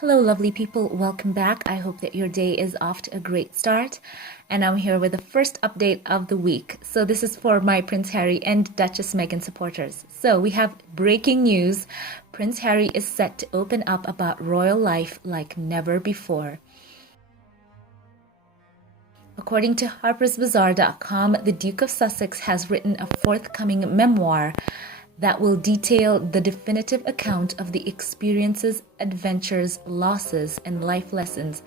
Hello, lovely people. Welcome back. I hope that your day is off to a great start. And I'm here with the first update of the week. So this is for my Prince Harry and Duchess Meghan supporters. So we have breaking news. Prince Harry is set to open up about royal life like never before. According to Harper'sBazaar.com, the Duke of Sussex has written a forthcoming memoir that will detail the definitive account of the experiences, adventures, losses, and life lessons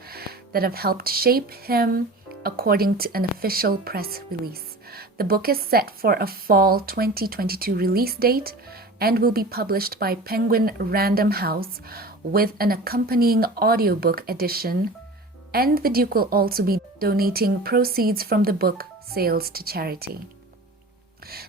that have helped shape him, according to an official press release. The book is set for a fall 2022 release date and will be published by Penguin Random House with an accompanying audiobook edition, and the Duke will also be donating proceeds from the book sales to charity.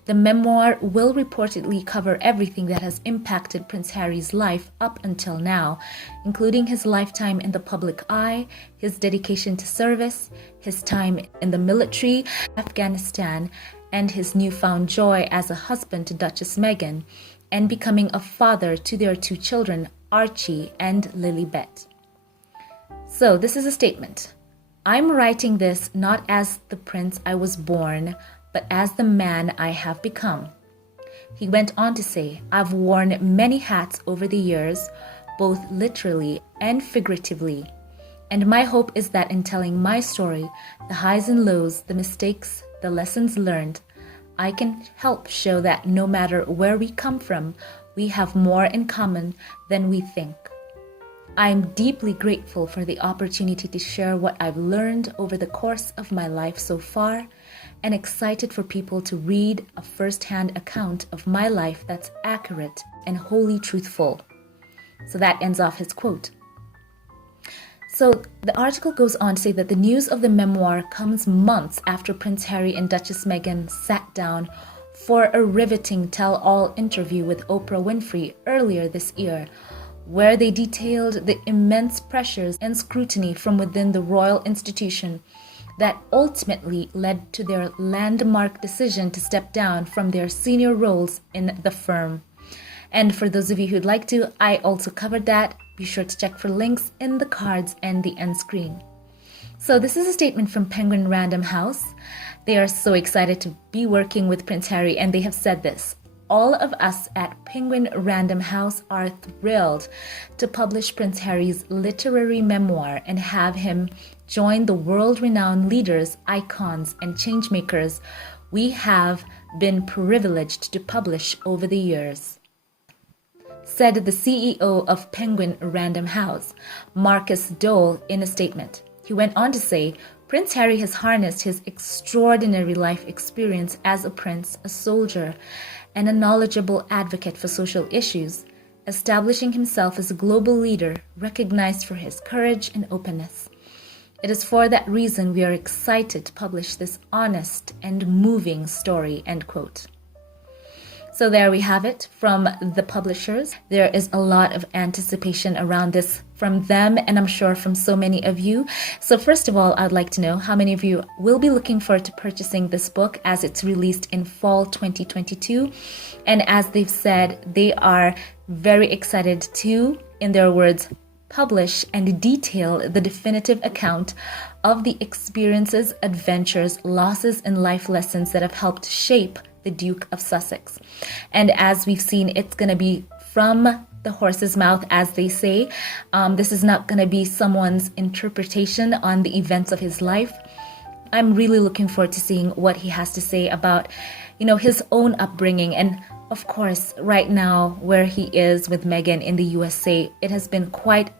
The memoir will reportedly cover everything that has impacted Prince Harry's life up until now, including his lifetime in the public eye, his dedication to service, his time in the military, Afghanistan, and his newfound joy as a husband to Duchess Meghan, and becoming a father to their two children, Archie and Lilibet. So this is a statement. I'm writing this not as the prince I was born, but as the man I have become. He went on to say, I've worn many hats over the years, both literally and figuratively. And my hope is that in telling my story, the highs and lows, the mistakes, the lessons learned, I can help show that no matter where we come from, we have more in common than we think. I am deeply grateful for the opportunity to share what I've learned over the course of my life so far, and excited for people to read a first-hand account of my life that's accurate and wholly truthful. So that ends off his quote. So the article goes on to say that the news of the memoir comes months after Prince Harry and Duchess Meghan sat down for a riveting tell-all interview with Oprah Winfrey earlier this year, where they detailed the immense pressures and scrutiny from within the royal institution that ultimately led to their landmark decision to step down from their senior roles in the firm. And for those of you who'd like to, I also covered that. Be sure to check for links in the cards and the end screen. So this is a statement from Penguin Random House. They are so excited to be working with Prince Harry, and they have said this. All of us at Penguin Random House are thrilled to publish Prince Harry's literary memoir and have him join the world-renowned leaders, icons, and changemakers we have been privileged to publish over the years, said the CEO of Penguin Random House, Marcus Dole, in a statement. He went on to say, Prince Harry has harnessed his extraordinary life experience as a prince, a soldier, and a knowledgeable advocate for social issues, establishing himself as a global leader recognized for his courage and openness. It is for that reason we are excited to publish this honest and moving story, end quote. So there we have it from the publishers. There is a lot of anticipation around this from them, and I'm sure from so many of you. So first of all, I'd like to know how many of you will be looking forward to purchasing this book as it's released in fall 2022. And as they've said, they are very excited to, in their words, publish and detail the definitive account of the experiences, adventures, losses, and life lessons that have helped shape the Duke of Sussex. And as we've seen, it's going to be from the horse's mouth, as they say. This is not going to be someone's interpretation on the events of his life. I'm really looking forward to seeing what he has to say about, his own upbringing. And of course, right now, where he is with Meghan in the USA, it has been quite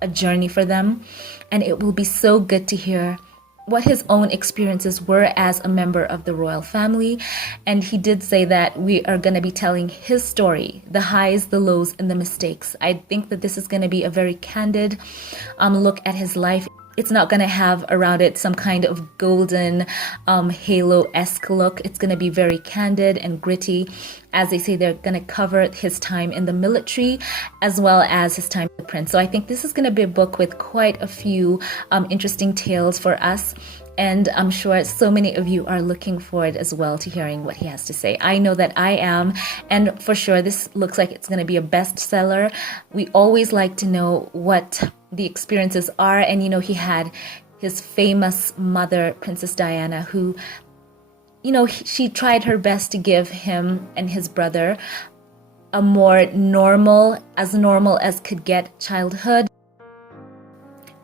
a journey for them. And it will be so good to hear what his own experiences were as a member of the royal family. And he did say that we are going to be telling his story, the highs, the lows, and the mistakes. I think that this is going to be a very candid look at his life. It's not going to have around it some kind of golden halo-esque look. It's going to be very candid and gritty. As they say, they're going to cover his time in the military as well as his time as the prince. So I think this is going to be a book with quite a few interesting tales for us. And I'm sure so many of you are looking forward as well to hearing what he has to say. I know that I am, and for sure this looks like it's going to be a bestseller. We always like to know what the experiences are. And, he had his famous mother, Princess Diana, who, she tried her best to give him and his brother a more normal as could get childhood.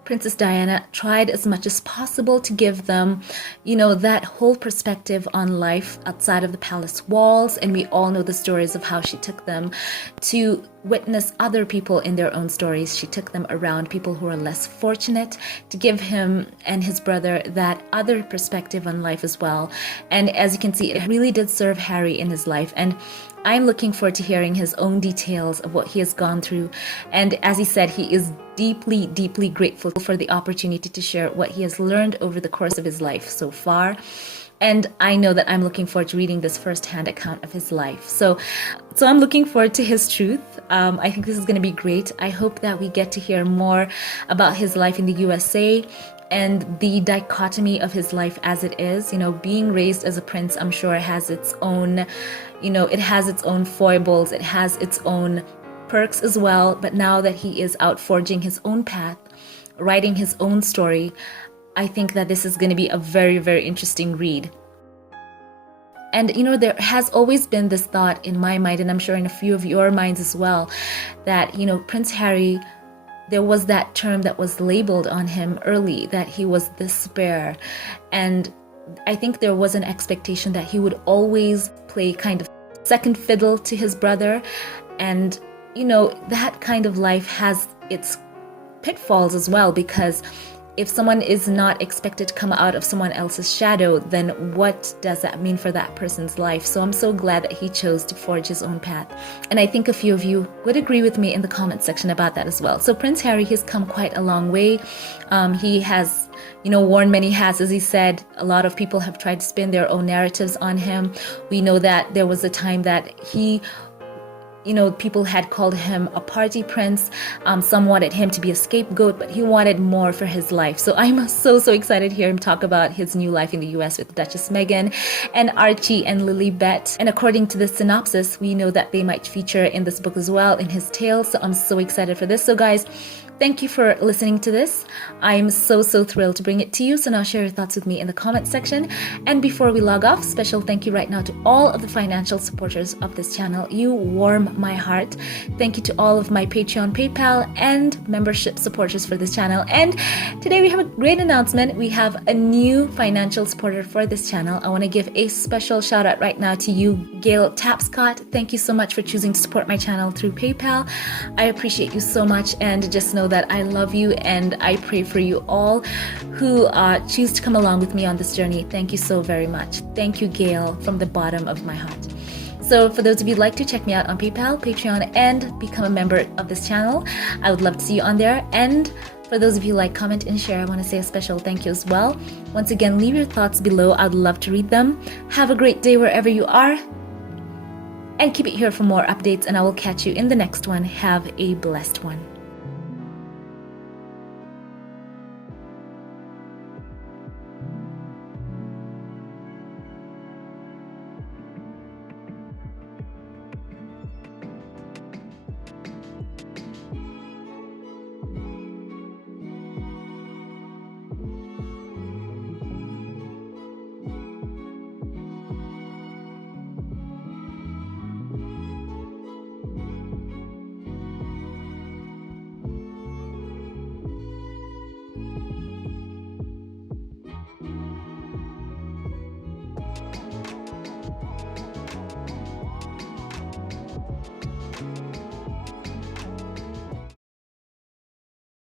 Princess Diana tried as much as possible to give them, that whole perspective on life outside of the palace walls. And we all know the stories of how she took them to witness other people in their own stories. She took them around people who are less fortunate to give him and his brother that other perspective on life as well. And as you can see, it really did serve Harry in his life. And I'm looking forward to hearing his own details of what he has gone through. And as he said, he is deeply, deeply grateful for the opportunity to share what he has learned over the course of his life so far. And I know that I'm looking forward to reading this first-hand account of his life. So I'm looking forward to his truth. I think this is going to be great. I hope that we get to hear more about his life in the USA and the dichotomy of his life as it is. Being raised as a prince, I'm sure has its own, it has its own foibles. It has its own perks as well. But now that he is out forging his own path, writing his own story, I think that this is going to be a very, very interesting read. And, there has always been this thought in my mind, and I'm sure in a few of your minds as well, that, Prince Harry, there was that term that was labeled on him early, that he was the spare. And I think there was an expectation that he would always play kind of second fiddle to his brother. And, that kind of life has its pitfalls as well, because if someone is not expected to come out of someone else's shadow, then what does that mean for that person's life? So I'm so glad that he chose to forge his own path. And I think a few of you would agree with me in the comment section about that as well. So Prince Harry has come quite a long way. He has, worn many hats, as he said. A lot of people have tried to spin their own narratives on him. We know that there was a time that he, people had called him a party prince. Some wanted him to be a scapegoat, but he wanted more for his life. So I'm so excited to hear him talk about his new life in the US with Duchess Meghan and Archie and Lilibet. And according to the synopsis, we know that they might feature in this book as well, in his tales. So I'm so excited for this. So guys, thank you for listening to this. I'm so thrilled to bring it to you. So now share your thoughts with me in the comment section. And before we log off, special thank you right now to all of the financial supporters of this channel. You warm my heart. Thank you to all of my Patreon, PayPal, and membership supporters for this channel. And today we have a great announcement. We have a new financial supporter for this channel. I want to give a special shout out right now to you, Gail Tapscott. Thank you so much for choosing to support my channel through PayPal. I appreciate you so much, and just know that I love you and I pray for you all who choose to come along with me on this journey. Thank you so very much. Thank you, Gail, from the bottom of my heart. So for those of you who'd like to check me out on PayPal, Patreon, and become a member of this channel, I would love to see you on there. And for those of you who like, comment, and share, I want to say a special thank you as well. Once again, leave your thoughts below. I'd love to read them. Have a great day wherever you are. And keep it here for more updates, and I will catch you in the next one. Have a blessed one.